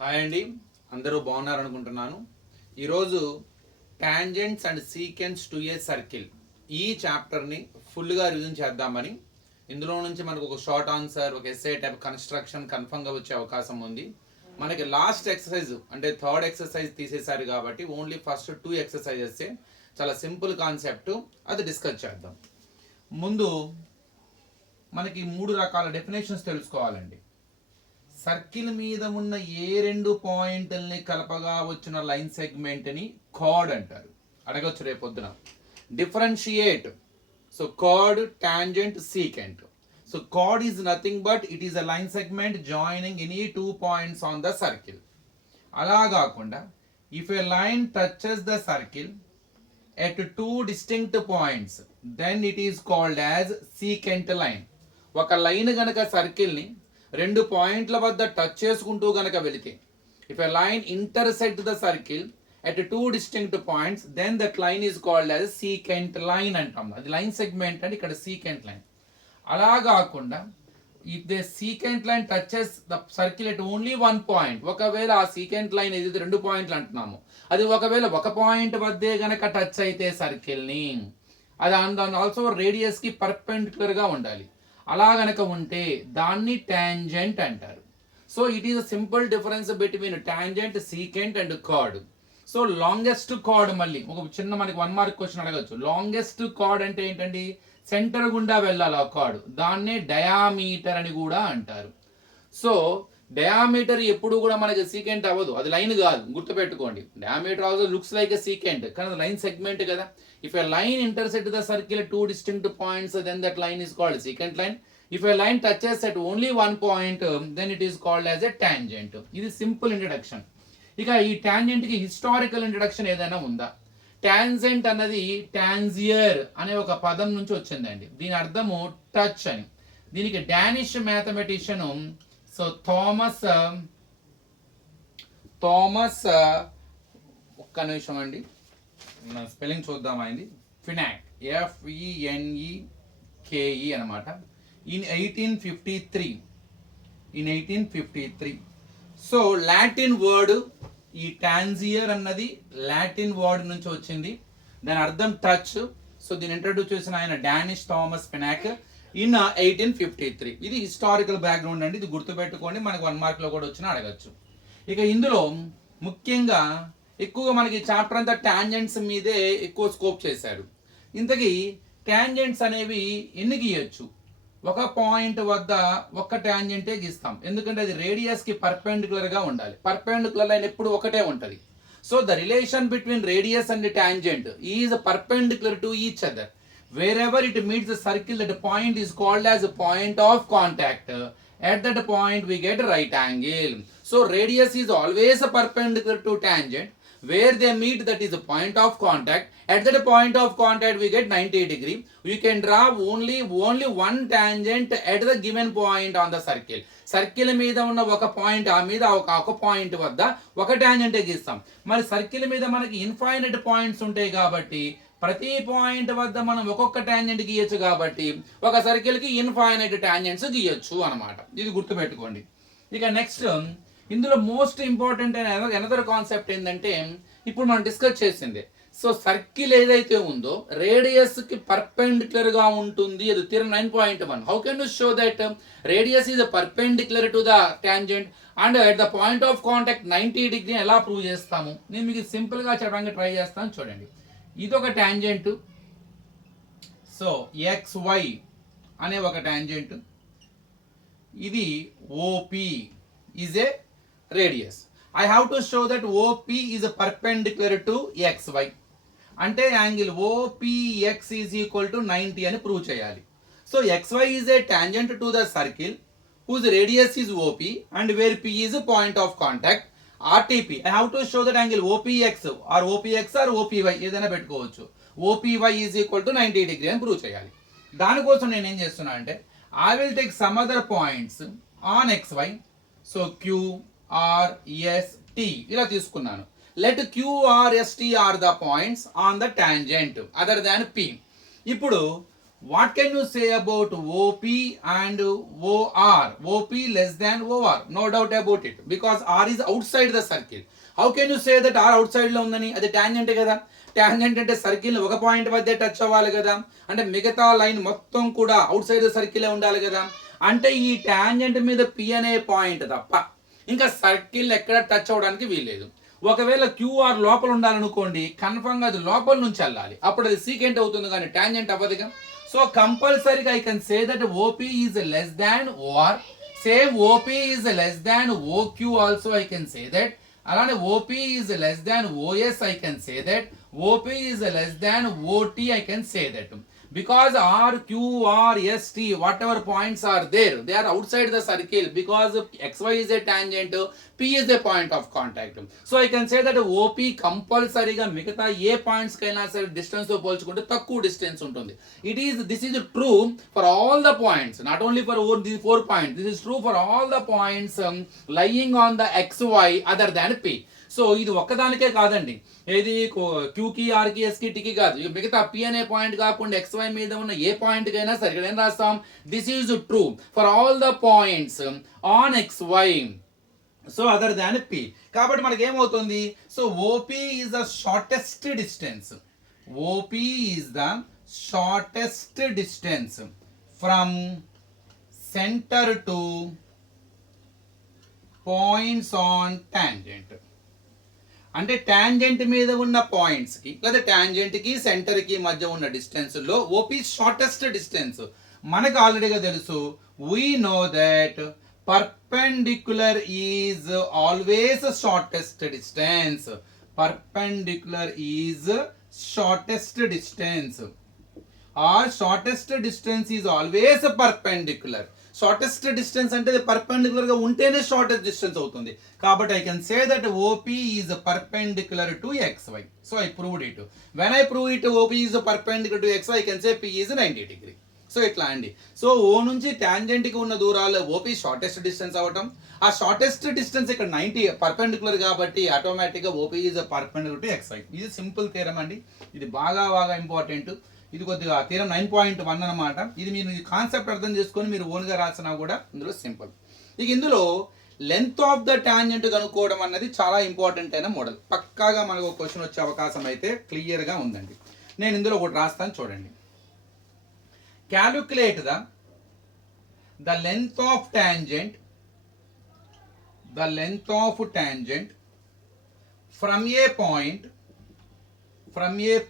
Hi అండి, అందరూ బాగున్నారు అనుకుంటున్నాను. ఈరోజు tangents and secants to a circle ఈ చాప్టర్ని ఫుల్గా రివిజన్ చేద్దామని. ఇందులో నుంచి మనకు ఒక షార్ట్ ఆన్సర్, ఒక ఎస్ఏ టైప్ కన్స్ట్రక్షన్ కన్ఫర్మ్గా వచ్చే అవకాశం ఉంది. మనకి లాస్ట్ ఎక్సర్సైజ్ అంటే థర్డ్ ఎక్సర్సైజ్ తీసేశారు కాబట్టి ఓన్లీ ఫస్ట్ 2 ఎక్సర్సైజెస్, చాలా సింపుల్ కాన్సెప్ట్, అది డిస్కస్ చేద్దాం. ముందు మనకి 3 రకాల డెఫినేషన్స్ తెలుసుకోవాలండి. సర్కిల్ మీద ఉన్న ఏ రెండు పాయింట్లని కలపగా వచ్చిన లైన్ సెగ్మెంట్ని కార్డ్ అంటారు. అడగచ్చు రేపొద్దున. Differentiate. So chord, tangent, secant. So chord is nothing but it is a line segment joining any 2 points on the circle. అలా కాకుండా if a line touches the circle at 2 distinct points then it is called as secant line. ఒక line గనక సర్కిల్ని 2 పాయింట్ల వద్ద touch చేసుకుంటూ గనక వెళితే, if a line intersect the circle at 2 distinct points then that line is called as secant line అంటాం. అది లైన్ సెగ్మెంట్ అంటే ఇక్కడ సీకెంట్ లైన్. అలా కాకుండా if the secant line touches the circle at only 1 point, ఒకవేళ ఆ secant line ఏదైతే 2 పాయింట్లు అంటున్నామో అది ఒకవేళ 1 పాయింట్ వద్దే గనక టచ్ అయితే సర్కిల్ని, అది ఆల్సో రేడియస్కి పర్పెండిక్యులర్గా ఉండాలి. అలా గనక ఉంటే దాన్ని టాంజెంట్ అంటారు. So it is a simple difference between tangent, secant and card. So longest card, మళ్ళీ ఒక చిన్న మనకి 1 మార్క్ క్వశ్చన్ అడగచ్చు. లాంగెస్ట్ కార్డ్ అంటే ఏంటండి? సెంటర్ గుండా వెళ్ళాలి ఆ కార్డ్, దాన్నే డయామీటర్ అని కూడా అంటారు. సో డయామీటర్ ఎప్పుడు కూడా మనకి సీకెంట్ అవ్వదు, అది లైన్ కాదు, గుర్తుపెట్టుకోండి. Diameter also looks like a secant, కానీ అది లైన్ సెగ్మెంట్ కదా. If a line intersects the circle at 2 distinct points, then that line is called secant line. If a line touches at only 1 point, then it is called as a tangent. ఇది simple introduction. ఇక ఈ tangent కి historical introduction ఏదైనా ఉందా? Tangent అన్నది Tangier అనే ఒక పదం నుంచి వచ్చిందండి. దీని అర్థము టచ్ అని. దీనికి డానిష్ మ్యాథమెటిషియన్ థామస్ ఒక్క నిమిషం అండి, స్పెల్లింగ్ చూద్దాం అయింది. ఫినాక్, FENEKE అనమాట. ఇన్ 1853. సో లాటిన్ వర్డ్, ఈ టాంజియర్ అన్నది లాటిన్ వర్డ్ నుంచి వచ్చింది. దాని అర్థం టచ్. సో దీన్ని ఇంట్రడ్యూస్ చేసిన ఆయన డానిష్ థామస్ ఫినాక్ ఇన్ 1853. ఇది హిస్టారికల్ బ్యాక్గ్రౌండ్ అండి, ఇది గుర్తుపెట్టుకోండి, మనకు 1 మార్క్లో కూడా వచ్చినా అడగచ్చు. ఇక ఇందులో ముఖ్యంగా ఎక్కువగా మనకి చాప్టర్ అంతా టాంజెంట్స్ మీదే ఎక్కువ స్కోప్ చేశాడు. ఇంతకీ టాంజెంట్స్ అనేవి ఎన్ని గీయచ్చు? ఒక పాయింట్ వద్ద ఒక్క టాంజెంటే గీస్తాం, ఎందుకంటే అది రేడియస్కి పర్పెండిక్యులర్గా ఉండాలి. పర్పెండిక్యులర్ లైన్ ఎప్పుడు ఒకటే ఉంటుంది. So the relation between radius and tangent is perpendicular to each other. Wherever it meets the circle, that point is called as a point of contact. At that point we get right angle. So radius is always a perpendicular to tangent. Where they meet, that is a point of contact. At that point of contact we get 90 degree. We can draw only one tangent at the given point on the circle. Circle మీద ఉన్న ఒక point, ఆ మీద ఒక point వద్ద ఒక tangent గీస్తాం. మరి circle మీద మనకి ఇన్ఫైనైట్ పాయింట్స్ ఉంటాయి కాబట్టి ప్రతి పాయింట్ వద్ద మనం ఒక్కొక్క టాంజెంట్ గీయచ్చు, కాబట్టి ఒక సర్కిల్కి ఇన్ఫైనైట్ టాంజెంట్స్ గీయచ్చు అనమాట. ఇది గుర్తుపెట్టుకోండి. ఇక నెక్స్ట్ ఇందులో మోస్ట్ ఇంపార్టెంట్ అయిన అనదర్ కాన్సెప్ట్ ఏంటంటే ఇప్పుడు మనం డిస్కస్ చేసింది. సో సర్కిల్ ఏదైతే ఉందో రేడియస్కి పర్పెండిక్యులర్గా ఉంటుంది. అది theorem 9.1. How can you show that radius is perpendicular to the tangent and at the point of contact 90 degree ఎలా ప్రూవ్ చేస్తాము? నేను మీకు సింపుల్గా చెప్పడానికి ట్రై చేస్తాను, చూడండి. ఇదొక టాంజెంట్. సో XY అనే ఒక టాంజెంట్, ఇది OP is a radius. I have to show that OP is perpendicular to XY. అంటే angle OPX is equal to 90 అని ప్రూవ్ చేయాలి. So XY is a tangent to the circle whose radius is OP and where P is a point of contact, RTP. I have to show that angle OPX or OPY ఏదైనా పెట్టుకోవచ్చు. OPY is equal to 90 degree అని prove చేయాలి. దానికోసం నేను ఏం చేస్తున్నా అంటే I will take some other points on XY. So QRST ఇలా తీసుకున్నాను. Let QRST are the points on the tangent other than P. ఇప్పుడు What can you say about OP and OR? OP less than OR. No doubt about it. Because R is outside the circle. How can you say that R outside లో ఉందని? అది tangent కదా. Tangent అంటే circle ఒక point వద్ద touch అవ్వాలి కదా. అంటే మిగతా లైన్ మొత్తం కూడా అవుట్ సైడ్ ద సర్కిలే ఉండాలి కదా. అంటే ఈ టాంజెంట్ మీద P అనే పాయింట్ తప్ప ఇంకా సర్కిల్ ఎక్కడ టచ్ అవ్వడానికి వీల్లేదు. ఒకవేళ క్యూఆర్ లోపల ఉండాలనుకోండి, కన్ఫర్మ్ గా అది లోపల నుంచి వెళ్ళాలి, అప్పుడు అది సీకెంట్ అవుతుంది కానీ టాంజెంట్ అవ్వదుగా. సో కంపల్సరీగా I can say that OP is less than OR. Same OP is less than OQ also I can say that. అలానే OP is less than OS I can say that. OP is less than OT I can say that. Because R, Q, R, S, T, whatever points are there, they are outside the circle because XY is a tangent, P is a point of contact. So I can say that OP compulsory గా మిగతా ఏ points కైనా సరే distance తో పోల్చుకుంటే తక్కువ distance ఉంటుంది. This is true for all the points, not only for these 4 points. This is true for all the points lying on the XY other than P. So ఇది ఒక్కదానికే కాదండి, ఏది క్యూకి ఆర్కి ఎస్కి టీకి కాదు, మిగతా పి అనే పాయింట్ కాకుండా XY మీద ఉన్న ఏ పాయింట్ కైనా సరే ఇక్కడ ఏం రాస్తాం, this is true for all the points on XY so other than P. కాబట్టి మనకి ఏమవుతుంది, so OP is the shortest distance. OP is the shortest distance from centre to points on tangent. అంటే tangent మీద ఉన్న points కి లేదా tangent కి centre కి మధ్య ఉన్న డిస్టెన్స్ లో ఓపీ షార్టెస్ట్ డిస్టెన్స్. మనకు ఆల్రెడీగా తెలుసు, we know that perpendicular is always shortest distance. Perpendicular is shortest distance or shortest distance is always perpendicular. Shortest distance అంటే పర్పెండిక్యులర్ గా ఉంటేనే షార్టెస్ట్ డిస్టెన్స్ అవుతుంది. కాబట్టి I can say that OP is perpendicular to XY. So I proved it. When I prove it OP is perpendicular to XY, I can say P is 90 degree. So ఇట్లా అండి. So ఓ నుంచి tangent కి ఉన్న దూరాలు OP shortest distance అవ్వటం, ఆ shortest distance ఇక్కడ 90 perpendicular కాబట్టి ఆటోమేటిక్ గా OP is perpendicular to XY. ఇది సింపుల్ థియరం అండి. ఇది బాగా ఇంపార్టెంట్. ఇది కొద్దిగా థియరం 9.1 అనమాట. ఇది మీరు కాన్సెప్ట్ అర్థం చేసుకొని మీరు ఓన్గా రాసినా కూడా ఇందులో సింపుల్. ఇక ఇందులో లెంత్ ఆఫ్ ద టాంజెంట్ కనుక్కోవడం అన్నది చాలా ఇంపార్టెంట్ అయిన మోడల్. పక్కాగా మనకు ఒక క్వశ్చన్ వచ్చే అవకాశం అయితే క్లియర్గా ఉందండి. నేను ఇందులో ఒకటి రాస్తాను చూడండి. Calculate the length of tangent from A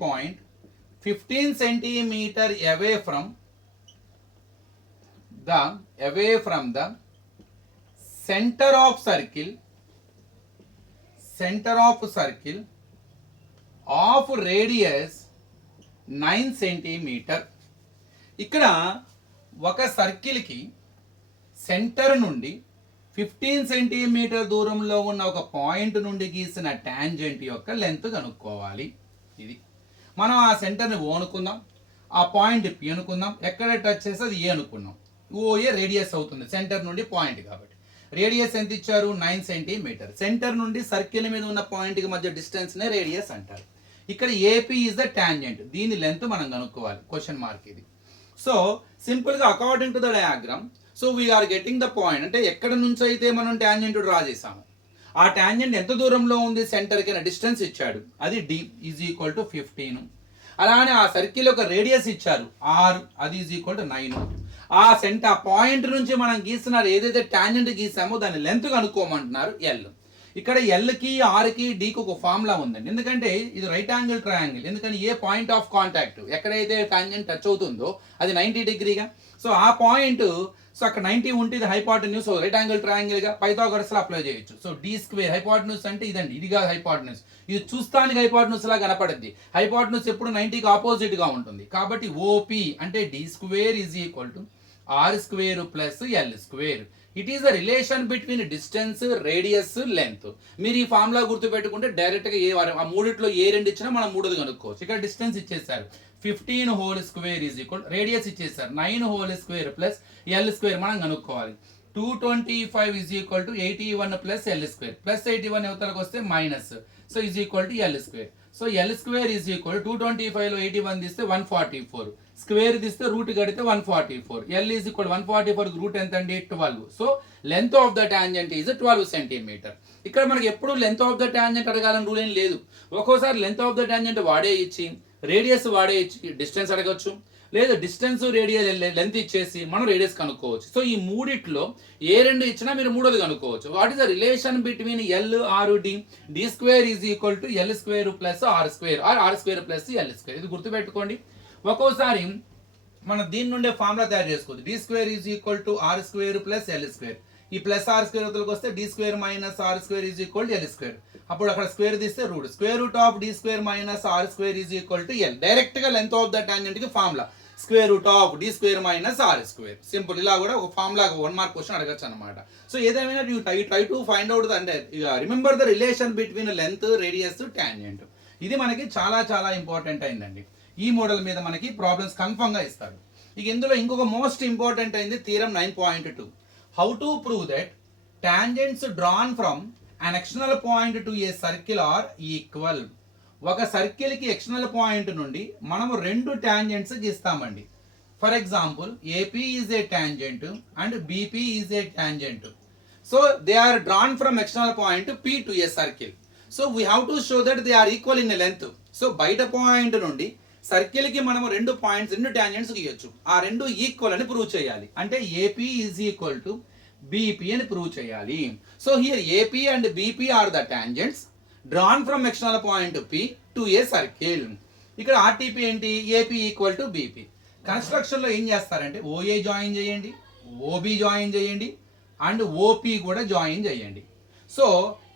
point 15 centimeter away from the center of circle of radius 9 centimeter. ఇక్కడ ఒక సర్కిల్ కి సెంటర్ నుండి 15 సెంటీమీటర్ దూరంలో ఉన్న ఒక పాయింట్ నుండి గీసిన టాంజెంట్ యొక్క లెంత్ కనుక్కోవాలి. ఇది మనం ఆ సెంటర్ని ఓ అనుకుందాం, ఆ పాయింట్ పి అనుకుందాం, ఎక్కడ టచ్ చేస్తే అది ఏ అనుకున్నాం. ఓఏ రేడియస్ అవుతుంది సెంటర్ నుండి పాయింట్ కాబట్టి. రేడియస్ ఎంత ఇచ్చారు, 9 సెంటీమీటర్. సెంటర్ నుండి సర్కిల్ మీద ఉన్న పాయింట్కి మధ్య డిస్టెన్స్నే రేడియస్ అంటారు. ఇక్కడ ఏపీ ఈజ్ ద టాంజెంట్, దీని లెంత్ మనం కనుక్కోవాలి. క్వశ్చన్ మార్క్ ఇది. సో సింపుల్గా according to the diagram, so we are getting the point. అంటే ఎక్కడ నుంచి అయితే మనం టాంజెంట్ డ్రా చేసాము, ఆ టాంజెంట్ ఎంత దూరంలో ఉంది సెంటర్కి అనే డిస్టెన్స్ ఇచ్చాడు, అది D ఈజ్ ఈక్వల్ టు 15. అలానే ఆ సర్కిల్ యొక్క రేడియస్ ఇచ్చారు R, అది ఈజ్ ఈక్వల్ టు 9. ఆ పాయింట్ నుంచి మనం గీసిన ఏదైతే టాంజెంట్ గీసామో దాని లెంత్ కనుక్కోమంటున్నారు L. ఇక్కడ ఎల్కి ఆర్కి డీకి ఒక ఫార్ములా ఉందండి. ఎందుకంటే ఇది రైట్ యాంగిల్ ట్రయాంగిల్. ఎందుకంటే ఏ పాయింట్ ఆఫ్ కాంటాక్ట్ ఎక్కడైతే టాంజెంట్ టచ్ అవుతుందో అది 90 డిగ్రీగా. సో ఆ పాయింట్, సో అక్కడ 90 ఉంటే ఇది హైపోటెన్యూస్, రైట్ యాంగిల్ ట్రయాంగిల్ గా పైథాగరస్ లో అప్లై చేయొచ్చు. సో D స్క్వేర్ హైపోటెన్యూస్ అంటే ఇదండి, ఇది కాదు హైపోటెన్యూస్. ఇది చూస్తానికి హైపోటెన్యూస్ లా కనపడుద్ది. హైపోటెన్యూస్ ఎప్పుడు 90కి ఆపోజిట్ గా ఉంటుంది. కాబట్టి OP అంటే D square is equal to R square plus L square. It is the relation between distance, radius, length. మీరు ఈ ఫార్ములా గుర్తుపెట్టుకుంటే డైరెక్ట్గా ఆ మూడిట్లో ఏ రెండు ఇచ్చినా మనం మూడోది కనుక్కోవచ్చు. ఇక్కడ డిస్టెన్స్ ఇచ్చేసారు 15 whole square is equal, radius ఇచ్చేసారు 9 whole square plus L square మనం కనుక్కోవాలి. 225 is equal to 81 plus L square, plus 81 యువతలకు వస్తే minus, so is equal to L square. So L square is equal 225 లో 81 తీస్తే 144, స్క్వేర్ తీస్తే route కడితే 144, L is equal 144 route ఎంత అండి 12. So length of the tangent is 12 centimetre. ఇక్కడ మనకి ఎప్పుడు లెంత్ ఆఫ్ ద టాంజెంట్ అడగాలని రూల్ ఏం లేదు. ఒక్కోసారి లెంత్ ఆఫ్ ద టాంజెంట్ వాడే ఇచ్చి రేడియస్ వాడే ఇచ్చి డిస్టెన్స్ అడగచ్చు, లేదా డిస్టెన్స్ రేడియస్ లెంత్ ఇచ్చేసి మనం రేడియస్ కనుక్కోవచ్చు. సో ఈ మూడిట్లో ఏ రెండు ఇచ్చినా మీరు మూడోది కనుక్కోవచ్చు. What is the relation between L R D? D square is equal to L square plus R square, R square plus L square. ఇది గుర్తుపెట్టుకోండి. ఒక్కోసారి మనం దీని నుండే ఫార్ములా తయారు చేసుకోవచ్చు. D square is equal to R square plus L square. ఈ plus R square వద్దకు వస్తే D square minus R square is equal to L square. అప్పుడు అక్కడ స్క్వేర్ తీస్తే root, square root of D square minus R square is equal to L. Direct గా length of the tangent కి formula square root of D square minus R square. Simple. ఇలా కూడా ఒక formula 1 mark question అడగచ్చు అనమాట. So ఏదేమైనా you try to find out the, అంటే remember the relation between length, radius, tangent. ఇది మనకి చాలా చాలా ఇంపార్టెంట్ అయిందండి. ఈ మోడల్ మీద మనకి ప్రాబ్లమ్స్ కన్ఫర్మ్ గా ఇస్తాడు. ఇక ఇందులో ఇంకొక మోస్ట్ ఇంపార్టెంట్ అయింది theorem 9.2. How to prove that tangents drawn from an external point to a circle are equal. ఒక సర్కిల్ కి ఎక్స్టర్నల్ పాయింట్ నుండి మనము రెండు టాంజెంట్స్ గీస్తామండి. For example AP is a tangent and BP is a tangent. So they are drawn from external point P to a circle. So we have to show that they are equal in length. So బయట point నుండి circle కి మనము రెండు tangents గీయొచ్చు. ఆ రెండు equal అని prove చేయాలి. అంటే AP is equal to BP అని ప్రూవ్ చేయాలి. So here AP and BP are the tangents drawn from external point P to a circle. ఇక్కడ ఆర్టీపీ ఏంటి? AP equal to BP. Construction లో ఏం చేస్తారంటే ఓఏ జాయిన్ చేయండి, ఓబి జాయిన్ చేయండి and OP కూడా జాయిన్ చేయండి. So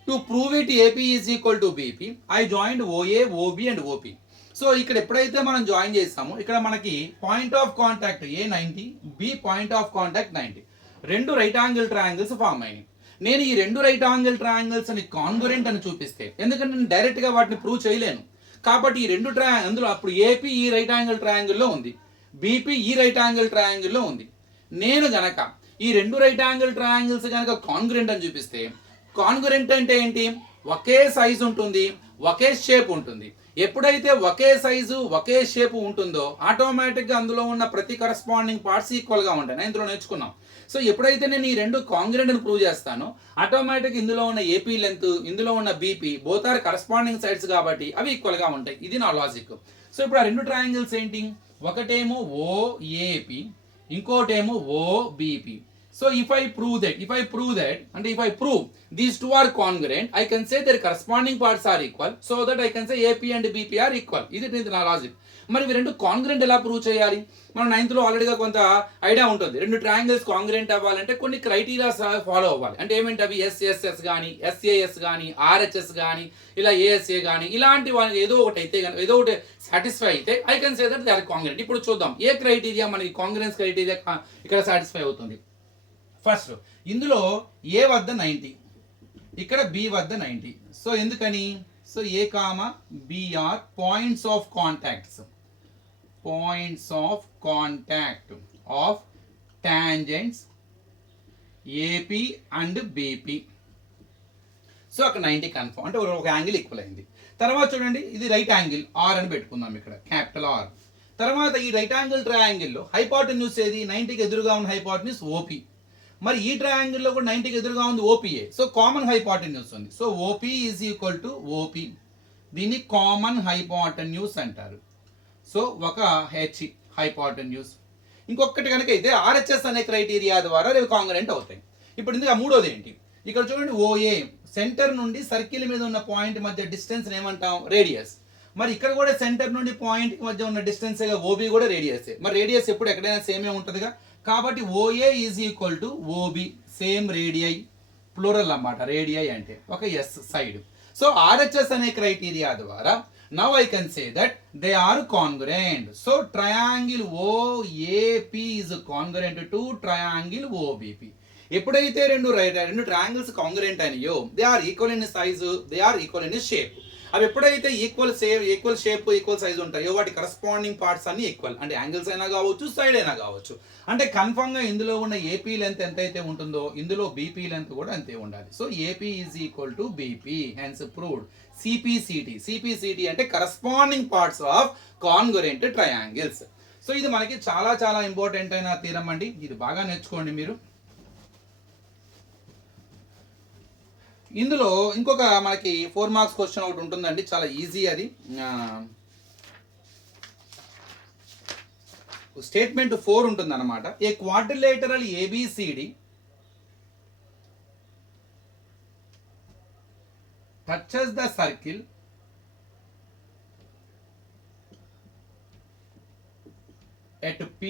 to prove it AP is equal to BP I joined OA, OB and OP. So ఇక్కడ ఎప్పుడైతే మనం జాయిన్ చేస్తామో ఇక్కడ మనకి point of contact A 90, B point of contact 90. రెండు రైట్ యాంగిల్ ట్రయాంగిల్స్ ఫామ్ అయినాయి. నేను ఈ రెండు రైట్ యాంగిల్ ట్రయాంగిల్స్ అని కాంగ్రుయెంట్ అని చూపిస్తే, ఎందుకంటే నేను డైరెక్ట్ గా వాటిని ప్రూవ్ చేయలేను కాబట్టి ఈ రెండు అందులో అప్పుడు ఏపీ ఈ రైట్ యాంగిల్ ట్రయాంగిల్లో ఉంది, బీపీ ఈ రైట్ యాంగిల్ ట్రయాంగిల్లో ఉంది. నేను గనక ఈ రెండు రైట్ యాంగిల్ ట్రయాంగిల్స్ గనక కాంగ్రుయెంట్ అని చూపిస్తే, కాంగ్రుయెంట్ అంటే ఏంటి? ఒకే సైజ్ ఉంటుంది, ఒకే షేప్ ఉంటుంది. ఎప్పుడైతే ఒకే సైజు ఒకే షేప్ ఉంటుందో ఆటోమేటిక్గా అందులో ఉన్న ప్రతి కరస్పాండింగ్ పార్ట్స్ ఈక్వల్గా ఉంటాయి. ఇందులో నేర్చుకున్నాం. సో ఎప్పుడైతే నేను ఈ రెండు కాంగ్రుయెంట్ అని ప్రూవ్ చేస్తానో ఆటోమేటిక్ ఇందులో ఉన్న ఏపీ లెంత్, ఇందులో ఉన్న BP both are corresponding sides కాబట్టి అవి ఈక్వల్గా ఉంటాయి. ఇది నా లాజిక్. సో ఇప్పుడు ఆ రెండు ట్రయాంగిల్స్ ఏంటి? ఒకటేమో ఓఏపీ, ఇంకోటేమో OBP. So if I prove that and if I prove these two are congruent, I can say their corresponding parts are equal, so that I can say AP and BP are equal. ఇది నా logic. మరి ఇవి రెండు కాంగ్రుయెంట్ ఎలా prove చేయాలి? మనం 9th లో ఆల్రెడీగా కొంత ఐడియా ఉంటుంది. రెండు ట్రయాంగిల్స్ కాంగ్రుయెంట్ అవ్వాలంటే కొన్ని క్రైటీరియా ఫాలో అవ్వాలి. అంటే ఏమిటి అవి? ఎస్ఎస్ఎస్ కానీ, ఎస్ఏఎస్ కానీ, ఆర్హెచ్ఎస్ కానీ, ఇలా ఏఎస్ఏ కానీ, ఇలాంటి వాళ్ళు ఏదో ఒకటి అయితే ఏదో ఒకటి సాటిస్ఫై అయితే I can say that they are congruent. ఇప్పుడు చూద్దాం ఏ క్రైటీరియా మనకి కాంగ్రుయెన్స్ క్రైటీరియా ఇక్కడ సాటిస్ఫై అవుతుంది. ఫస్ట్ ఇందులో ఏ వద్ద 90, ఇక్కడ బి వద్ద 90. సో ఎందుకని? So A comma B are points of contact of tangents AP and BP. So అక్కడ 90 కన్ఫర్మ్, అంటే ఒక యాంగిల్ ఈక్వల్ అయింది. తర్వాత చూడండి, ఇది రైట్ యాంగిల్ ఆర్ అని పెట్టుకుందాం, ఇక్కడ క్యాపిటల్ ఆర్. తర్వాత ఈ రైట్ యాంగిల్ ట్రయాంగిల్లో హైపోటెన్యూస్ ఏది? 90కి ఎదురుగా ఉన్న హైపోటెన్యూస్ ఓపీ. మరి ఈ ట్రయాంగిల్లో కూడా 90కి ఎదురుగా ఉంది ఓపీఏ. సో కామన్ హైపోటెన్యూస్ ఉంది. So OP is equal to OP. దీన్ని కామన్ హైపోటెన్యూస్ అంటారు. సో ఒక హెచ్ హైపోటెన్యూస్. ఇంకొకటి కనుక అయితే ఆర్హెచ్ఎస్ అనే క్రైటీరియా ద్వారా రేపు కాంగ్రుయెంట్ అవుతాయి. ఇప్పుడు ఇందుకు మూడోది ఏంటి? ఇక్కడ చూడండి, ఓఏ సెంటర్ నుండి సర్కిల్ మీద ఉన్న పాయింట్ మధ్య డిస్టెన్స్ ఏమంటాం? రేడియస్. మరి ఇక్కడ కూడా సెంటర్ నుండి పాయింట్ మధ్య ఉన్న డిస్టెన్స్ ఓబీ కూడా రేడియస్. మరి రేడియస్ ఎప్పుడు ఎక్కడైనా సేమే ఉంటుందిగా, కాబట్టి OA is equal to OB, same radii, plural అన్నమాట. రేడియై అంటే ఒక ఎస్ సైడ్. సో ఆర్హెచ్ఎస్ అనే క్రైటీరియా ద్వారా now I can say that they are congruent. So triangle OAP is congruent to triangle OBP. ఎప్పుడైతే రెండు ట్రయాంగిల్స్ కాంగ్రుయెంట్ అయినాయో they are equal in size, they are equal in shape. అవి ఎప్పుడైతే equal shape equal size ఉంటాయో వాటి corresponding parts అన్ని equal, అంటే angles అయినా కావచ్చు సైడ్ అయినా కావచ్చు. అంటే కన్ఫర్మ్గా ఇందులో ఉన్న ఏపీ లెంత్ ఎంత అయితే ఉంటుందో ఇందులో బీపీ లెంత్ కూడా అంతే ఉండాలి. So AP is equal to BP, hence proved. CPCT అంటే corresponding parts of congruent triangles. So ఇది మనకి చాలా చాలా ఇంపార్టెంట్ అయిన థీరం అండి, ఇది బాగా నేర్చుకోండి మీరు. ఇందులో ఇంకొక మనకి 4 మార్క్స్ క్వశ్చన్ ఒకటి ఉంటుందండి, చాలా ఈజీ అది. స్టేట్మెంట్ 4 ఉంటుంది అనమాట. A quadrilateral A B C D touches the circle at P,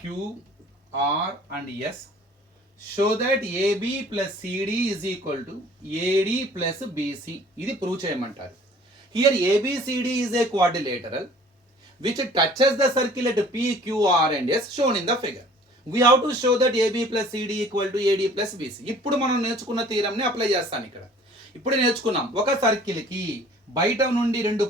Q, R and S, show that AB plus CD is equal to AD plus BC. ఇది ప్రూవ్ చేయమంటారు. Here ABCD is a quadrilateral which touches the circle at P, Q, R and S shown in the figure. We have to show that AB plus CD equal to AD plus BC. ఇప్పుడు మనం నేర్చుకున్న థీరంని apply చేస్తాను ఇక్కడ. ఇప్పుడు నేర్చుకున్నాం ఒక సర్కిల్కి బయట నుండి రెండు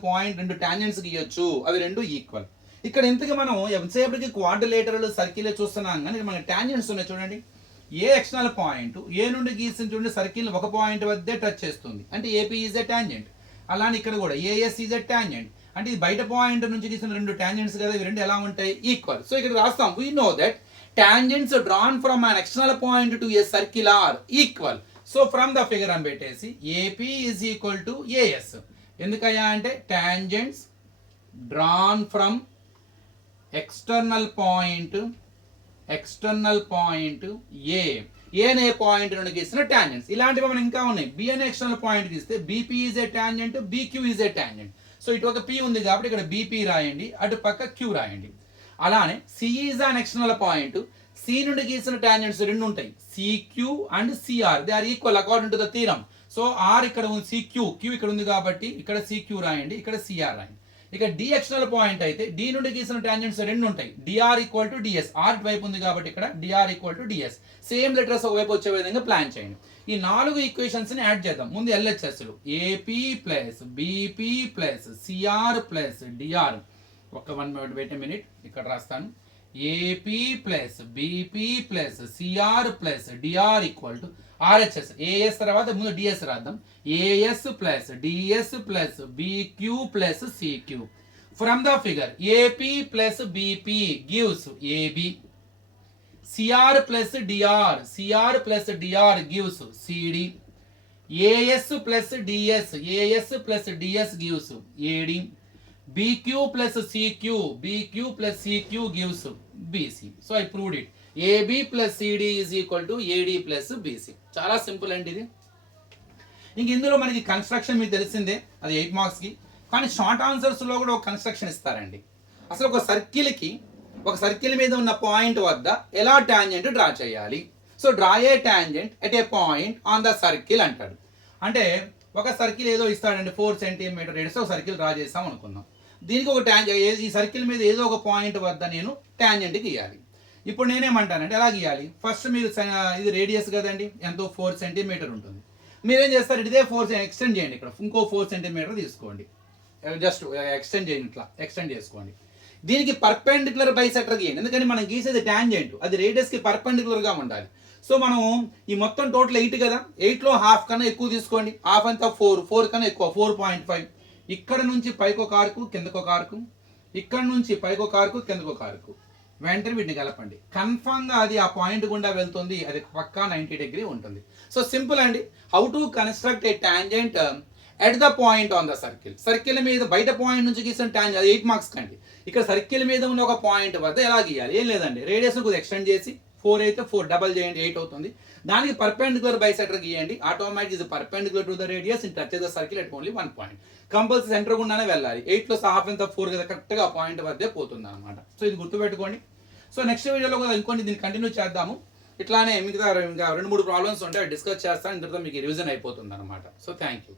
టాంజెంట్స్ గీయొచ్చు, అవి రెండు ఈక్వల్. ఇక్కడ ఇంతకీ మనం ఎంతసేపటికి క్వాడ్రిలేటరల్ సర్కిల్ చూస్తున్నాం, కానీ మనకి టాంజెంట్స్ ఉన్నాయి చూడండి. ఏ ఎక్స్టర్నల్ పాయింట్ ఏ నుండి గీసిన చూడండి సర్కిల్ ఒక పాయింట్ వద్దే టచ్ చేస్తుంది, అంటే ఏపీ ఈజ్ ఎ టాంజెంట్. అలానే ఇక్కడ కూడా ఏఎస్ ఈజ్ ఎ టాంజెంట్, అంటే ఇది బయట పాయింట్ నుంచి గీసిన రెండు టాంజెంట్స్ కదా, ఇవి రెండు ఎలా ఉంటాయి? ఈక్వల్. సో ఇక్కడ రాస్తాం we know that tangents drawn from an external point to a circle are equal. So from the figure అని పెట్టేసి AP is equal to AS. ఎందుకయ్యా అంటే tangents drawn from external point A అనే point నుండి గీసిన tangents. ఇలాంటివి మనం ఇంకా ఉన్నాయి. బి అనే ఎక్స్టర్నల్ పాయింట్ గీస్తే BP is a tangent, BQ is a tangent. So ఇటు ఒక పి ఉంది కాబట్టి ఇక్కడ బీపీ రాయండి, అటు పక్క క్యూ రాయండి. అలానే C is an external point, C నుండి గీసిన టాంజెంట్స్ రెండు ఉంటాయి, CQ and CR, they are equal according to the theorem. So R ఇక్కడ ఉంది, సిక్యూ క్యూ ఇక్కడ ఉంది కాబట్టి ఇక్కడ సిక్యూ రాయండి, ఇక్కడ సిఆర్ రాయండి. ఇక డి ఎక్స్టర్నల్ పాయింట్ అయితే డి నుండి గీసిన టాంజెంట్స్ రెండు ఉంటాయి, DR equal to DS, R వైపు ఉంది కాబట్టి ఇక్కడ DR equal to DS. Same letters ఒకవైపు వచ్చే విధంగా ప్లాన్ చేయండి. ఈ 4 ఈక్వేషన్స్ ని యాడ్ చేద్దాం. ముందు ఎల్హెచ్ఎస్లు AP plus BP plus CR plus DR. ఒక 1 మినిట్ ఇక్కడ రాస్తాను. AP plus BP plus CR plus DR equal to RHS. AS తర్వాత ముందు డిఎస్ రాద్దాం. AS plus DS plus BQ plus CQ. From the figure AP plus BP gives AB, CR plus DR gives CD, AS plus DS gives AD, BQ plus CQ gives BC. So I proved it. AB plus CD is equal to AD plus BC. చాలా simple అండి ఇది. ఇంక ఇందులో మనకి construction మీకు తెలిసిందే, అది 8 మార్క్స్కి. కానీ షార్ట్ ఆన్సర్స్లో కూడా ఒక కన్స్ట్రక్షన్ ఇస్తారండి. అసలు ఒక సర్కిల్ మీద ఉన్న పాయింట్ వద్ద ఎలా టాంజెంట్ డ్రా చేయాలి. So draw A tangent at a point on the circle అంటాడు. అంటే ఒక సర్కిల్ ఏదో ఇస్తాడండి, 4 సెంటీమీటర్ రేడియస్ ఒక సర్కిల్ డ్రా చేస్తాం అనుకుందాం. దీనికి ఒక టాంజెంట్, ఈ సర్కిల్ మీద ఏదో ఒక పాయింట్ వద్ద నేను టాంజెంట్ గీయాలి. ఇప్పుడు నేనేమంటానంటే ఎలా గీయాలి, ఫస్ట్ మీరు ఇది రేడియస్ కదండి, ఎంతో 4 సెంటీమీటర్ ఉంటుంది. మీరేం చేస్తారు, ఇదే 4 ఎక్స్టెండ్ చేయండి, ఇక్కడ ఇంకో 4 సెంటీమీటర్ తీసుకోండి, జస్ట్ ఎక్స్టెండ్ చేయండి, ఇట్లా ఎక్స్టెండ్ చేసుకోండి. దీనికి పర్పెండిక్యులర్ బైసెక్టర్ గీయండి, ఎందుకంటే మనం గీసేది టాంజెంట్, అది రేడియస్కి పర్పెండిక్యులర్గా ఉండాలి. సో మనం ఈ మొత్తం టోటల్ 8 కదా, 8లో హాఫ్ కన్నా ఎక్కువ తీసుకోండి, హాఫ్ అంతా 4 కన్నా ఎక్కువ 4.5. ఇక్కడ నుంచి పైకొక ఆర్కు కిందకొక ఆర్కు, ఇక్కడ నుంచి పైకొక ఆర్కు కిందకొక ఆర్కు, వెంటనే వీటిని కలపండి. కన్ఫర్మ్గా అది ఆ పాయింట్ గుండా వెళ్తుంది, అది పక్కా 90 డిగ్రీ ఉంటుంది. సో సింపుల్ అండి. How to construct a tangent at the point on the circle. Circle మీద బయట పాయింట్ నుంచి గీసిన టాంజెంట్, అది 8 మార్క్స్ కండి. ఇక్కడ సర్కిల్ మీద ఉన్న ఒక పాయింట్ వద్ద ఎలా గీయాలి, ఏం లేదండి, రేడియస్ కొద్దిగా ఎక్స్టెండ్ చేసి 4 అయితే 4 డబల్ చేయండి, 8 అవుతుంది. దానికి పర్పెండిక్యులర్ బైసెక్టర్ గీయండి, automatic is perpendicular to the radius in touch the circle at only 1 point. Compulsory centre గుండానే వెళ్ళాలి. 8లో హాఫ్ ఎంత 4 కదా, కరెక్ట్గా ఆ పాయింట్ వద్దే పోతుంది అనమాట. సో ఇది గుర్తుపెట్టుకోండి. సో నెక్స్ట్ వీడియోలో కూడా ఇంకొన్ని దీన్ని కంటిన్యూ చేద్దాము. ఇట్లానే మిగతా ఇంకా 2-3 ప్రాబ్లమ్స్ ఉంటాయి, డిస్కస్ చేస్తాను. ఇంతలో మీకు రివిజన్ అయిపోతుంది అనమాట. So thank you.